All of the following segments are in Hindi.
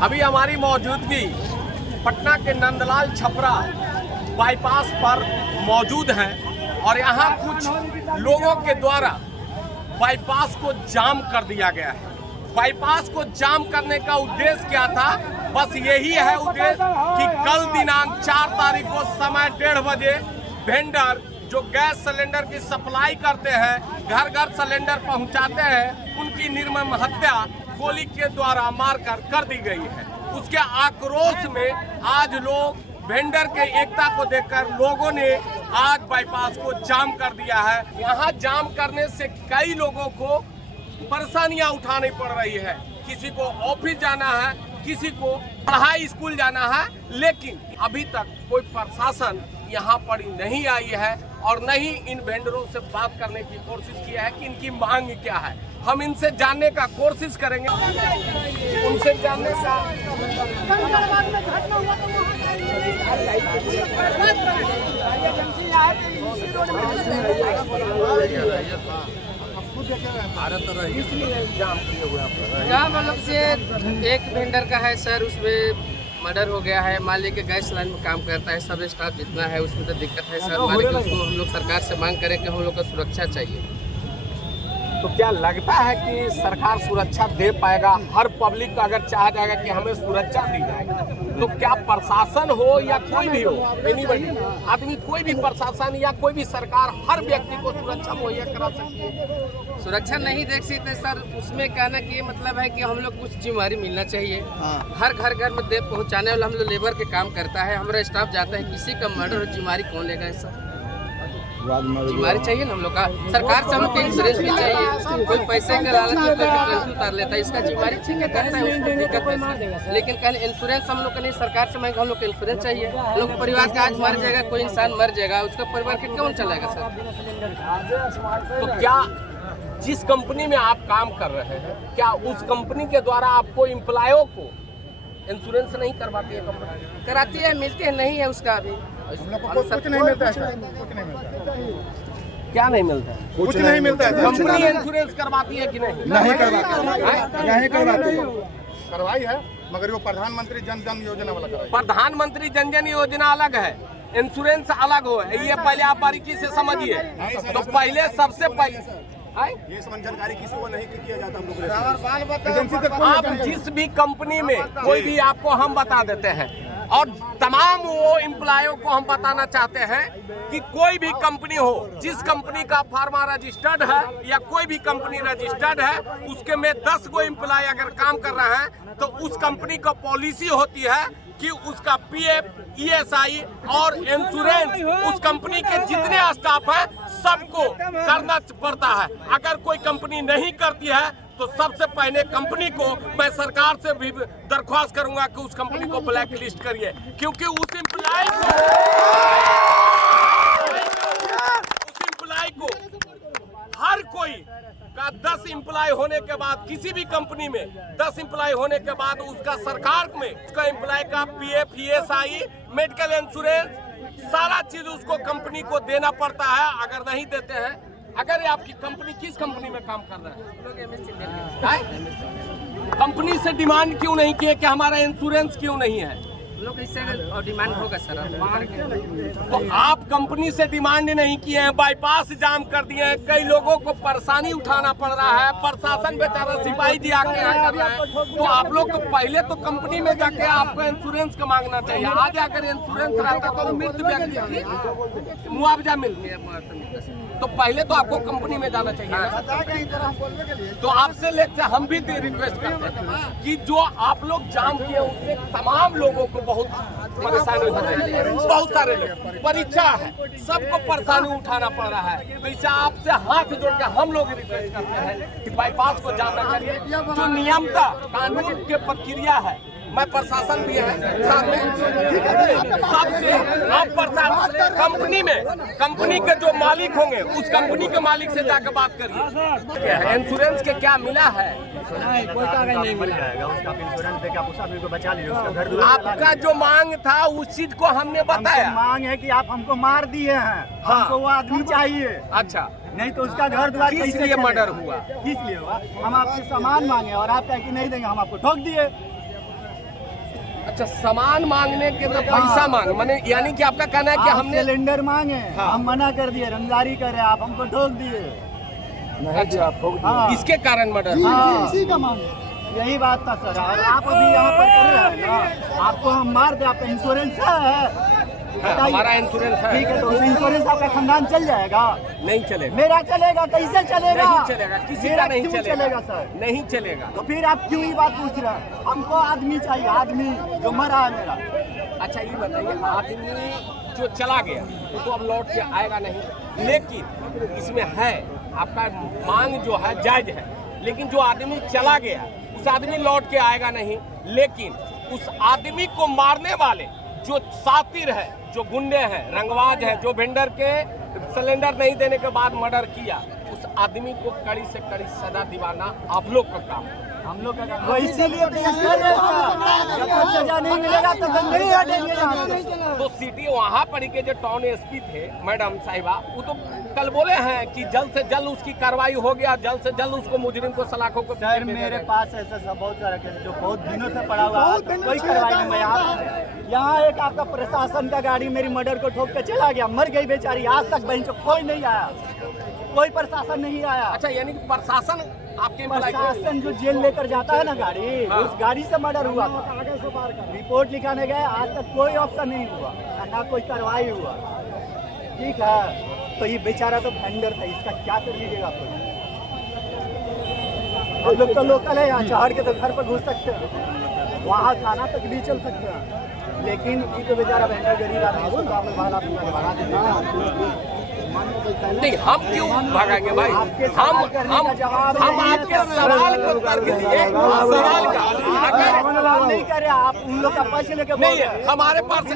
अभी हमारी मौजूदगी पटना के नंदलाल छपरा बाईपास पर मौजूद है और यहाँ कुछ लोगों के द्वारा बाईपास को जाम कर दिया गया है। बाईपास को जाम करने का उद्देश्य क्या था? बस यही है उद्देश्य कि कल दिनांक 4 तारीख को समय 1:30 बजे वेंडर जो गैस सिलेंडर की सप्लाई करते हैं, घर घर सिलेंडर पहुंचाते हैं, उनकी निर्मम हत्या गोली के द्वारा मारकर कर दी गई है। उसके आक्रोश में आज लोग वेंडर के एकता को देखकर लोगों ने आज बाईपास को जाम कर दिया है। यहाँ जाम करने से कई लोगों को परेशानियां उठानी पड़ रही है। किसी को ऑफिस जाना है, किसी को पढ़ाई स्कूल जाना है, लेकिन अभी तक कोई प्रशासन यहाँ पर नहीं आई है और न ही इन वेंडरों से बात करने की कोशिश की है कि इनकी मांग क्या है। हम इनसे जानने का कोशिश करेंगे, उनसे जानने का। जाम मतलब से एक वेंडर का है सर, उसमें मर्डर हो गया है। मालिक के गैस लाइन में काम करता है, सब स्टाफ जितना है उसमें तो दिक्कत है सर। मालिक उसको हम लोग सरकार से मांग करें कि हम लोग को सुरक्षा चाहिए। तो क्या लगता है कि सरकार सुरक्षा दे पाएगा? हर पब्लिक का अगर चाहा जाएगा कि हमें सुरक्षा दी जाए, तो क्या प्रशासन हो या कोई भी हो, एनीबॉडी आदमी, कोई भी प्रशासन या कोई भी सरकार हर व्यक्ति को सुरक्षा मुहैया करा सकती है? सुरक्षा नहीं देख सकते सर। उसमें कहना कि मतलब है कि हम लोग कुछ जिम्मेदारी मिलना चाहिए। हर घर में दे पहुँचाने वाला हम लोग लेबर के काम करता है, हमारा स्टाफ जाता है। किसी का मर्डर हो, जिम्मेदारी कौन लेगा सर? जिम्मेदारी चाहिए ना हम लोग का। सरकार से हम लोग को इंश्योरेंस भी चाहिए। कोई पैसे का लालच में कोई उतार लेता है, इसका जिम्मेदारी ठीक है करता है, उसको दिक्कत है। लेकिन कल इंश्योरेंस हम लोग का नहीं, सरकार से मांगे हम लोग को इंश्योरेंस चाहिए। हम लोग परिवार का आज मर जाएगा, कोई इंसान मर जाएगा, उसका परिवार के कौन चलाएगा सर? तो क्या जिस कंपनी में आप काम कर रहे हैं, क्या उस कंपनी के द्वारा आपको एम्प्लॉयों को इंश्योरेंस नहीं करवाती है कंपनी? कराती है, मिलते हैं, नहीं है उसका अभी। कुछ नहीं मिलता है, कुछ नहीं मिलता है। क्या नहीं मिलता है? कुछ नहीं मिलता है। कंपनी इंश्योरेंस करवाती है कि नहीं? नहीं करवाती, नहीं करवाती। करवाई है, मगर वो प्रधानमंत्री जन धन योजना वाला करवाई। प्रधानमंत्री जन धन योजना अलग है, इंश्योरेंस अलग हो। ये पहले आप बारीकी से समझिए। तो पहले सबसे पहले ये समझ जानकारी किसी को नहीं किया जाता। हम लोग आप जिस भी कंपनी में कोई भी आपको हम बता देते हैं और तमाम वो एम्प्लॉयों को हम बताना चाहते हैं कि कोई भी कंपनी हो, जिस कंपनी का फार्मा रजिस्टर्ड है या कोई भी कंपनी रजिस्टर्ड है, उसके में 10 गो एम्प्लॉय अगर काम कर रहे हैं तो उस कंपनी का पॉलिसी होती है कि उसका पीएफ, ईएसआई और इंश्योरेंस उस कंपनी के जितने स्टाफ हैं सबको करना पड़ता है। अगर कोई कंपनी नहीं करती है तो सबसे पहले कंपनी को मैं सरकार से भी दरख्वास्त करूंगा कि उस कंपनी को ब्लैक लिस्ट करिए, क्योंकि उस एम्प्लॉय को हर कोई का 10 एम्प्लॉय होने के बाद, किसी भी कंपनी में 10 एम्प्लॉय होने के बाद उसका सरकार में उसका एम्प्लॉय का पीएफ, ईएसआई, मेडिकल इंश्योरेंस, सारा चीज उसको कंपनी को देना पड़ता है। अगर नहीं देते हैं, अगर आपकी कंपनी किस कंपनी में काम कर रहा है, कंपनी से डिमांड क्यों नहीं किए कि हमारा इंश्योरेंस क्यों नहीं है? लोग इससे डिमांड होगा सर। तो आप कंपनी से डिमांड नहीं किए हैं, बाईपास जाम कर दिए हैं, कई लोगों को परेशानी उठाना पड़ रहा है, प्रशासन बेचारा सिपाही जी आके यहाँ कर रहा है। तो आप लोग को पहले तो कंपनी में जाके आपको इंश्योरेंस का मांगना चाहिए। आज अगर इंश्योरेंस रहता तो मृत व्यक्ति की मुआवजा मिलती, तो पहले तो आपको कंपनी में जाना चाहिए। तो आपसे लेकर हम भी रिक्वेस्ट करते हैं कि जो आप लोग जाम किए उससे तमाम लोगों को बहुत परेशानी हो रही है। बहुत सारे लोग, परीक्षा है, सबको परेशानी उठाना पड़ रहा है। तो इससे आपसे हाथ जोड़ के हम लोग रिक्वेस्ट करते हैं कि बाईपास को जाम न करिए। जो नियमता कानून के प्रक्रिया है, मैं प्रशासन भी है साथ में, सबसे आप प्रशासन कंपनी के जो मालिक होंगे उस कंपनी के मालिक से जाकर बात करिए। इंश्योरेंस के क्या मिला है? नहीं, कोई कागज नहीं मिल जाएगा उसका। इंश्योरेंस देकर आप उस आदमी को बचा लीजिए, उसका घर आपका जो मांग था उस चीज को हमने बताया। मांग है कि आप हमको मार दिए हैं, हाँ। हमको वो आदमी चाहिए। अच्छा, नहीं तो उसका घर द्वार किस लिए मर्डर हुआ? किस लिए हुआ? हम आपसे सामान मांगे और आप कहे कि नहीं देंगे, हम आपको ठोक दिए। अच्छा, सामान मांगने के तो पैसा मांग, माने यानी कि आपका कहना है कि हमने सिलेंडर मांगे, हाँ। हम मना कर दिए, रंगदारी करे, आप हमको ठोक दिए। अच्छा, हाँ। इसके कारण मर्डर। हाँ, इसी का मांग, यही बात था सर। और आप अभी यहाँ पर कर रहे हैं ना, आपको हम मार दे, आपका इंश्योरेंस है? हमारा इंश्योरेंस है। ठीक है, तो इंश्योरेंस आपका खानदान चल जाएगा? नहीं चलेगा। मेरा चलेगा, कैसे चलेगा? नहीं चलेगा, किसी का नहीं क्यों चलेगा सर? नहीं चलेगा। तो फिर आप क्यों ये बात पूछ रहे हैं? हमको आदमी चाहिए, आदमी जो मरा है मेरा। अच्छा, ये बताइए, आदमी जो चला गया वो तो अब लौट के आएगा नहीं, लेकिन इसमें है आपका मांग जो है जायज है, लेकिन जो आदमी चला गया उस आदमी लौट के आएगा नहीं, लेकिन उस आदमी को मारने वाले जो सातिर है, जो गुंडे हैं, रंगबाज हैं, जो वेंडर के सिलेंडर नहीं देने के बाद मर्डर किया, उस आदमी को कड़ी से कड़ी सजा दिलाना आप लोग का काम है। हम लोग का वो इसीलिए तो ये कर रहे हैं, जब तक सजा नहीं मिलेगा तब तक नहीं हटेंगे यहाँ से। तो सिटी वहाँ पर के जो टाउन एसपी थे मैडम साहिबा, वो तो कल बोले हैं कि जल्द से जल्द उसकी कार्रवाई हो गया, जल्द से जल्द उसको मुजरिम को सलाखों को। सर मेरे पास ऐसा सब बहुत सारा केस जो बहुत दिनों से पड़ा हुआ है, तो कोई कार्रवाई नहीं। मैं यहाँ एक आपका प्रशासन का गाड़ी मेरी मर्डर को ठोक के चला गया, मर गई बेचारी, आज तक बहन कोई नहीं आया, कोई प्रशासन नहीं आया। अच्छा, यानी कि प्रशासन आपके प्रशासन जो जेल लेकर जाता है ना गाड़ी, हाँ। उस गाड़ी से मर्डर हुआ था। रिपोर्ट लिखाने गए, आज तक कोई ऑप्शन नहीं हुआ, ना कोई कार्रवाई हुआ। ठीक है, तो ये बेचारा तो वेंडर था, इसका क्या कर लीजिएगा आप लोग? हम लोग तो लोकल है, यहाँ चढ़ के तो घर पर घुस सकते हैं, वहाँ थाना तक भी चल सकते हैं, लेकिन ये तो बेचारा वेंडर गरीब आदमी, इसको तो आप लोग भगा देते हैं। नहीं, हम क्यों भागेंगे भाई? हम आपके सवाल को उत्तर दीजिए। सवाल का अगर नहीं करे आप उन लोग का पैसे लेके नहीं है हमारे पास।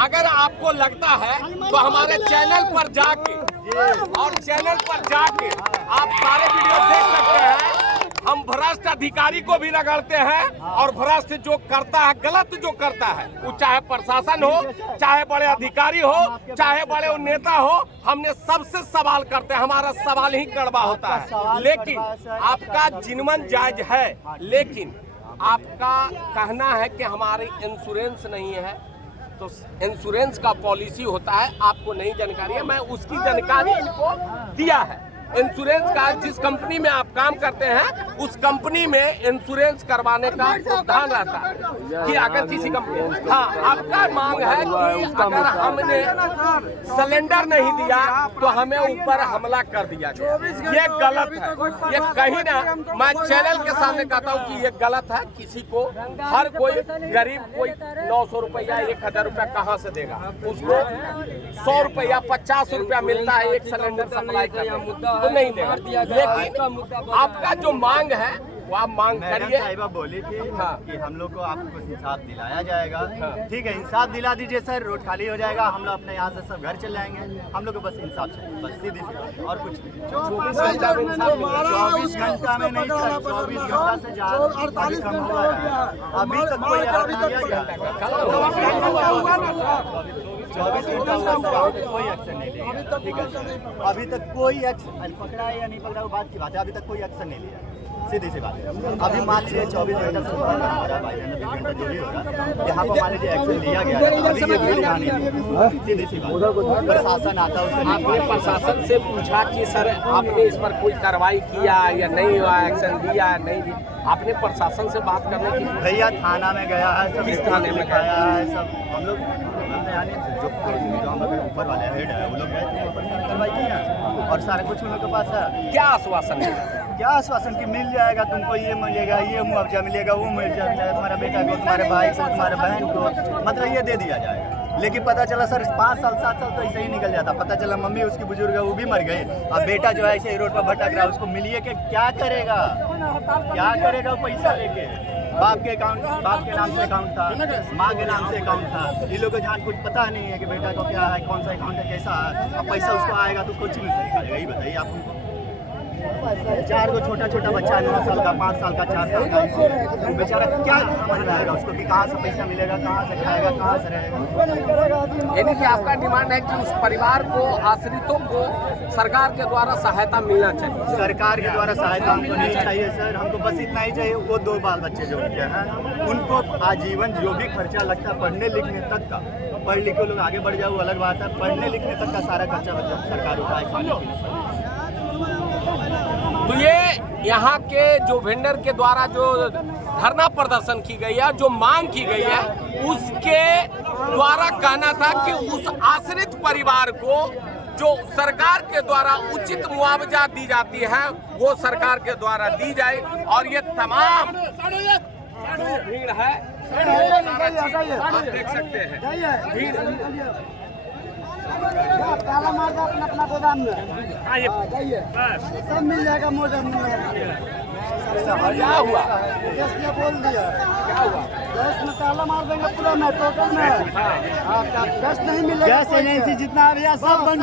अगर आपको लगता है तो हमारे चैनल पर जाके और चैनल पर जाके आप सारे वीडियो देख सकते हैं। हम भ्रष्ट अधिकारी को भी रगड़ते हैं और भ्रष्ट जो करता है, गलत जो करता है, वो चाहे प्रशासन हो, चाहे बड़े अधिकारी हो, चाहे बड़े नेता हो, हमने सबसे सवाल करते हैं। हमारा सवाल ही कड़वा होता है, लेकिन आपका जिनमन जायज है, लेकिन आपका कहना है कि हमारी इंश्योरेंस नहीं है, तो इंश्योरेंस का पॉलिसी होता है, आपको नहीं जानकारी है। मैं उसकी जानकारी इनको दिया है। इंश्योरेंस का जिस कंपनी में आप काम करते हैं, उस कंपनी में इंश्योरेंस करवाने का प्रावधान रहता है कि अगर किसी कंपनी, हाँ, आपका मांग है कि अगर हमने सिलेंडर नहीं दिया तो हमें ऊपर हमला कर दिया गया। ये गलत है, ये कहीं ना, मैं चैनल के सामने कहता हूँ कि ये गलत है। किसी को, हर कोई गरीब कोई 900 रुपया 1000 रुपया कहाँ से देगा? उसको 100 रुपया 50 रुपया मिलता है एक सिलेंडर सप्लाई करने, तो नहीं देगा। लेकिन आपका जो मांग है वो आप मांग करिए। साहिबा बोली थी हाँ। कि हम लोग को आपको कुछ इंसाफ दिलाया जाएगा। हाँ। ठीक है, इंसाफ दिला दीजिए सर, रोड खाली हो जाएगा, हम लोग अपने यहाँ से सब घर चले जाएंगे। हम लोग को बस इंसाफ चाहिए, बस सीधी सी बात, और कुछ 24 घंटा में इंसाफ नहीं, 24 घंटा में नहीं सर, 24 घंटा से ज्यादा कम हुआ है। अभी तक कोई एक्शन लिया गया? 24 घंटा हुआ, कोई एक्शन नहीं लिया। ठीक है सर, अभी तक कोई एक्शन, पकड़ा है या नहीं पकड़ा वो बात की बात है, अभी तक कोई एक्शन नहीं लिया। सीधी सी बात है। अभी मान लीजिए 24 घंटा से ऊपर का हमारा 22 घंटा जो भी होगा, यहाँ पर मान लीजिए एक्शन लिया गया है, अभी ये भीड़ यहाँ नहीं है। सीधी सी बात, प्रशासन आता है, उसने आपने प्रशासन से पूछा कि सर आपने इस पर कोई कार्रवाई किया या नहीं हुआ, एक्शन दिया या नहीं दिया? आपने प्रशासन से बात करने की? भैया थाना में गया है, सब किस थाने में गया है? सब हम लोग यानी जो हमारे ऊपर वाले हेड है वो लोग गए थे, कार्रवाई की है और सारा कुछ उन लोग के पास है। क्या आश्वासन है? क्या आश्वासन की मिल जाएगा, तुमको ये मिलेगा, ये मुआवजा मिलेगा, वो मुआवजा मिलेगा, तुम्हारे बेटा को, तुम्हारे भाई को, तुम्हारे बहन को, मतलब ये दे दिया जाएगा। लेकिन पता चला सर 5 साल 7 साल तो ऐसे ही निकल जाता। पता चला मम्मी उसकी बुजुर्ग है वो भी मर गई, अब बेटा जो है ऐसे ही रोड पर भटक रहा है, उसको मिलिए कि क्या करेगा? क्या करेगा वो पैसा लेके? बाप के अकाउंट, बाप के नाम से अकाउंट था, माँ के नाम से अकाउंट था, ये लोगों को जहाँ कुछ पता नहीं है कि बेटा को क्या है, कौन सा अकाउंट है, कैसा है। अब पैसा उसको आएगा तो कुछ नहीं सही करेगा, ये बताइए आप उनको। 4 गो छोटा छोटा बच्चा 9 साल का, 5 साल का, 4 साल का, तो बेचारा क्या समझ रहेगा उसको कि कहाँ से पैसा मिलेगा, कहाँ से खाएगा, कहाँ से रहेगा। यानी कि आपका डिमांड है कि उस परिवार को, आश्रितों को सरकार के द्वारा सहायता मिलना चाहिए। सरकार के द्वारा सहायता हमको नहीं चाहिए सर, हमको बस इतना ही चाहिए, वो 2 बाल बच्चे जो उनके हैं उनको आजीवन जो भी खर्चा लगता है पढ़ने लिखने तक का, पढ़ लिखे लोग आगे बढ़ जाए वो अलग बात है, पढ़ने लिखने तक का सारा खर्चा सरकार उठाए। तो ये यहाँ के जो वेंडर के द्वारा जो धरना प्रदर्शन की गई है, जो मांग की गई है, उसके द्वारा कहना था कि उस आश्रित परिवार को जो सरकार के द्वारा उचित मुआवजा दी जाती है वो सरकार के द्वारा दी जाए। और ये तमाम भीड़ है, आप देख सकते हैं भीड़। ताला मार दो अपना गोदाम में, सब मिल जाएगा मॉडर्न में। क्या हुआ? गैस ने बोल दिया, क्या हुआ? गैस में ताला मार देंगे पूरा में, टोटल में। गैस नहीं मिलेगा, गैस एजेंसी जितना भी है सब बंद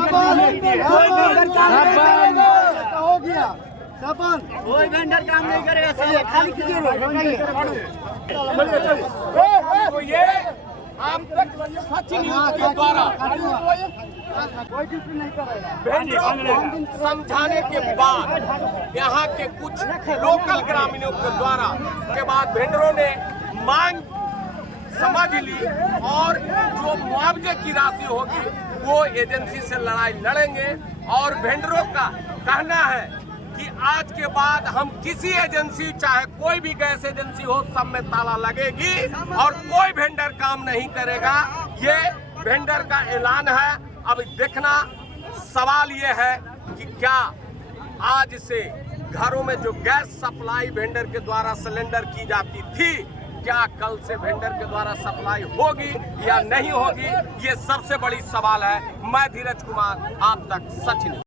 हो गया, सब बंद। कोई वेंडर काम नहीं करेगा, सब खाली कीजिए तो ये आप तक सच न्यूज के द्वारा कोई ड्यूटी नहीं करेगा। समझाने के बाद यहाँ के कुछ लोकल ग्रामीणों के द्वारा के बाद वेंडरों ने मांग समझ ली और जो मुआवजे की राशि होगी वो एजेंसी से लड़ाई लड़ेंगे। और वेंडरों का कहना है कि आज के बाद हम किसी एजेंसी, चाहे कोई भी गैस एजेंसी हो, सब में ताला लगेगी और कोई वेंडर काम नहीं करेगा। ये वेंडर का ऐलान है। अब देखना सवाल ये है कि क्या आज से घरों में जो गैस सप्लाई वेंडर के द्वारा सिलेंडर की जाती थी, क्या कल से वेंडर के द्वारा सप्लाई होगी या नहीं होगी, ये सबसे बड़ी सवाल है। मैं धीरज कुमार, आप तक सच न्यूज।